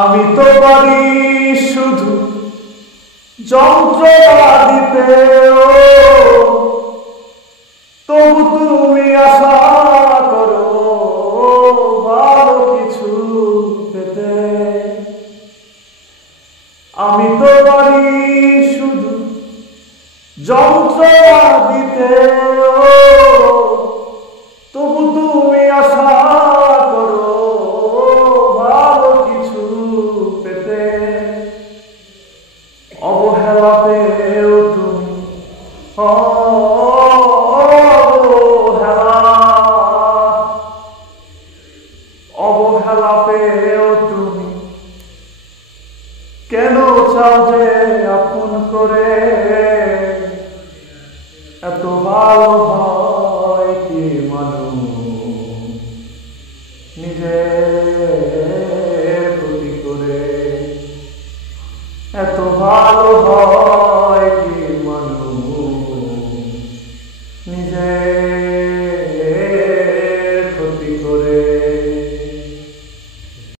আমি তো পারি শুধু যন্ত্রণা দিতে, তবু তুমি আশা করো ভালো কিছু পেতে। আমি তো পারি শুধু যন্ত্রণা দিতে, তবু তুমি আশা করো ভালো কিছু পেতে। অবহেলা পেও তুমি, অবহেলা পেও তুমি, কেন চাও যে আপন করে এত ভালো হয় কি মানুষ নিজে